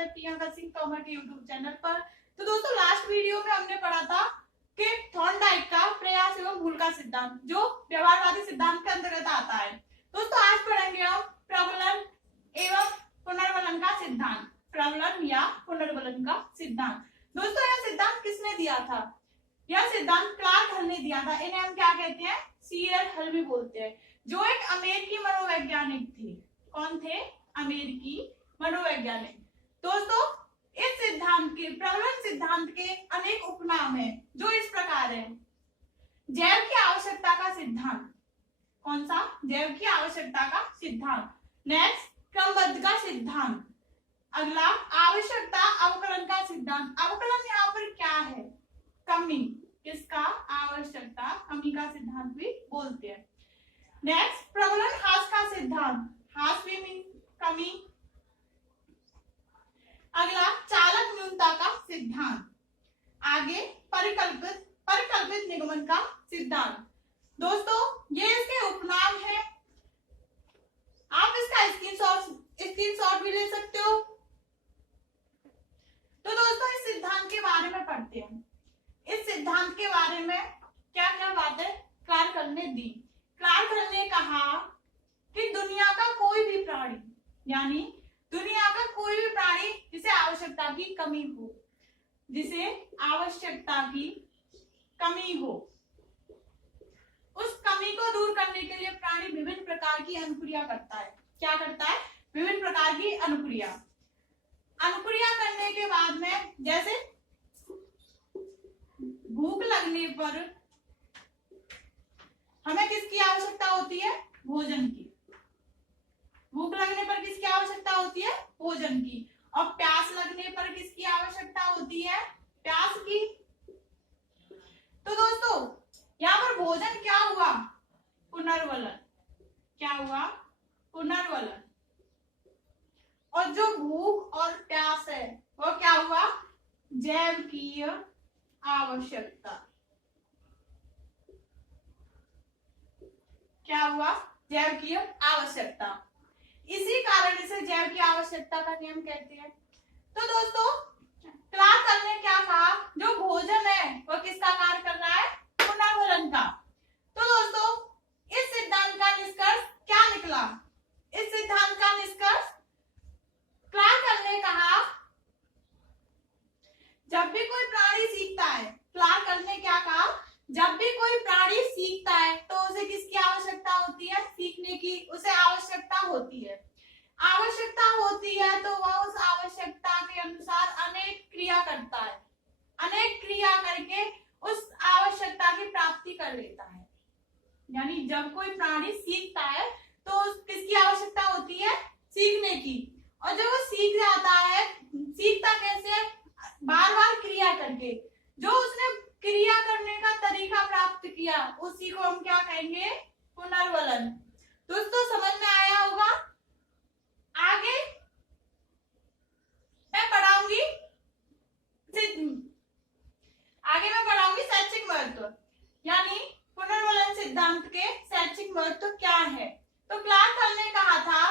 स्वागत है प्रियंका सिंह तोमर के यूट्यूब चैनल पर। तो दोस्तों लास्ट वीडियो में हमने पढ़ा था कि थॉर्नडाइक का प्रयास एवं भूल का सिद्धांत जो व्यवहारवादी सिद्धांत के अंतर्गत आता है। दोस्तों आज पढ़ेंगे हम प्रबलन एवं पुनर्वलन का सिद्धांत, प्रबलन या पुनर्वलन का सिद्धांत। दोस्तों यह सिद्धांत किसने दिया था? यह सिद्धांत क्लार्क हल ने दिया था। इन्हें हम क्या कहते हैं? सीएल हल भी बोलते हैं, जो एक अमेरिकी मनोवैज्ञानिक थे। कौन थे? अमेरिकी मनोवैज्ञानिक। दोस्तों इस सिद्धांत के, प्रबलन सिद्धांत के अनेक उपनाम हैं जो इस प्रकार हैं। जैव की आवश्यकता का सिद्धांत। कौन सा? जैव की आवश्यकता का सिद्धांत। नेक्स्ट क्रमबद्ध का सिद्धांत। अगला आवश्यकता अवकलन का सिद्धांत। अवकलन यहाँ पर क्या है? कमी। किसका? आवश्यकता कमी का सिद्धांत भी बोलते हैं। नेक्स्ट प्रबलन ह्रास का सिद्धांत। ह्रास भी मीन कमी। अगला चालक न्यूनता का सिद्धांत। आगे परिकल्पित निगमन का सिद्धांत। दोस्तों ये इसके उपनाम है, आप इसका स्क्रीनशॉट भी ले सकते हो। तो दोस्तों इस सिद्धांत के बारे में पढ़ते हैं। इस सिद्धांत के बारे में क्या क्या बातें क्लार्क हल ने दी। क्लार्क हल ने कहा कि दुनिया का कोई भी प्राणी, यानी दुनिया का कोई भी प्राणी जिसे आवश्यकता की कमी हो, जिसे आवश्यकता की कमी हो, उस कमी को दूर करने के लिए प्राणी विभिन्न प्रकार की अनुक्रिया करता है। क्या करता है? विभिन्न प्रकार की अनुक्रिया करने के बाद में, जैसे भूख लगने पर हमें किसकी आवश्यकता होती है? भोजन की। भूख लगने पर किसकी आवश्यकता होती है? भोजन की। और प्यास लगने पर किसकी आवश्यकता होती है? प्यास की। तो दोस्तों यहाँ पर भोजन क्या हुआ? पुनर्वलन। क्या हुआ? पुनर्वलन। और जो भूख और प्यास है वो क्या हुआ? जैविकीय आवश्यकता। क्या हुआ? जैविकीय आवश्यकता। इसी कारण इसे जैव की आवश्यकता का नियम कहते हैं। तो दोस्तों क्लार्क हल ने क्या कहा? जो भोजन है वो किसका कार्य कर रहा है? पुनर्वलन का। तो दोस्तों इस सिद्धांत का निष्कर्ष क्या निकला? इस सिद्धांत का निष्कर्ष क्लार्क हल ने कहा जब भी कोई प्राणी सीखता है, क्लार्क हल ने क्या कहा? जब भी कोई प्राणी सीखता है तो उसे किसकी आवश्यकता होती है? सीखने की उसे आवश्यकता होती है। आवश्यकता होती है तो वह उस आवश्यकता के अनुसार अनेक क्रिया करता है। अनेक क्रिया करके उस आवश्यकता की प्राप्ति कर लेता है। यानी जब कोई प्राणी सीखता है तो किसकी आवश्यकता होती है? सीखने की। और जब वो सीख जाता है, सीखता कैसे? बार बार क्रिया करके। जो उसने क्रिया करने का तरीका प्राप्त किया उसी को हम क्या कहेंगे? पुनर्वलन। दोस्तों समझ में आया होगा। आगे मैं पढ़ाऊंगी शैक्षिक महत्व, यानी पुनर्वलन सिद्धांत के शैक्षिक महत्व क्या है। तो क्लार्क हल ने कहा था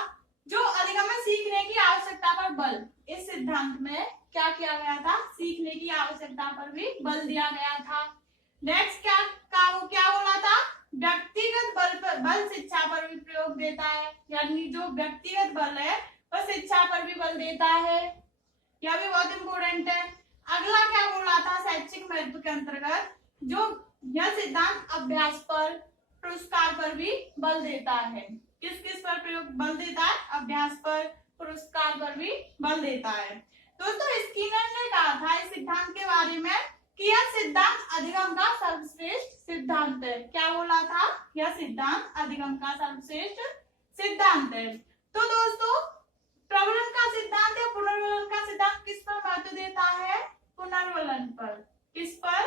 जो अधिगम सीखने की आवश्यकता पर बल। इस सिद्धांत में क्या किया गया था? सीखने की आवश्यकता पर भी बल दिया गया था। नेक्स्ट क्या बोला था? व्यक्तिगत बल शिक्षा पर भी प्रयोग देता है, यानी जो व्यक्तिगत बल है वह शिक्षा पर भी बल देता है। यह भी बहुत इंपॉर्टेंट है। अगला क्या बोला था शैक्षिक महत्व के अंतर्गत? जो यह सिद्धांत अभ्यास पर, पुरस्कार पर भी बल देता है। किस किस पर बल देता है? अभ्यास पर, पुरस्कार पर भी बल देता है। दोस्तों स्किनर ने कहा था इस सिद्धांत के बारे में कि यह सिद्धांत अधिगम का सर्वश्रेष्ठ सिद्धांत है। क्या बोला था? यह सिद्धांत अधिगम का सर्वश्रेष्ठ सिद्धांत है। तो दोस्तों प्रबलन का सिद्धांत या पुनर्वलन का सिद्धांत किस पर महत्व देता है? पुनर्वलन पर। किस पर?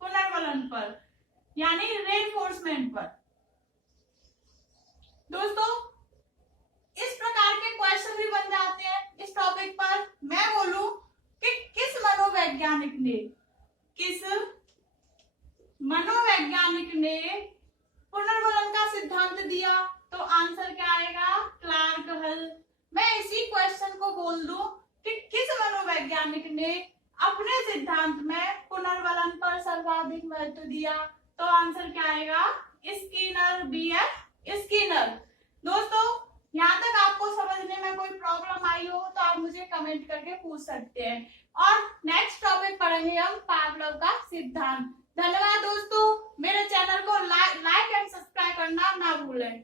पुनर्वलन पर, यानी रेनफोर्समेंट पर। दोस्तों इस प्रकार के क्वेश्चन भी बन जाते हैं इस टॉपिक पर। मैं बोलूं कि किस मनोवैज्ञानिक ने पुनर्वलन का सिद्धांत दिया, तो आंसर क्या आएगा? क्लार्क हल। मैं इसी क्वेश्चन को बोल दूं कि किस वैज्ञानिक ने अपने सिद्धांत में पुनर्वलन पर सर्वाधिक महत्व दिया? तो आंसर क्या आएगा? Skinner, B F Skinner. दोस्तों, यहाँ तक आपको समझने में कोई प्रॉब्लम आई हो तो आप मुझे कमेंट करके पूछ सकते हैं। और नेक्स्ट टॉपिक पढ़ेंगे हम पावलोव का सिद्धांत। धन्यवाद दोस्तों, मेरे चैनल को लाइक एंड सब्सक्राइब करना ना भूलें।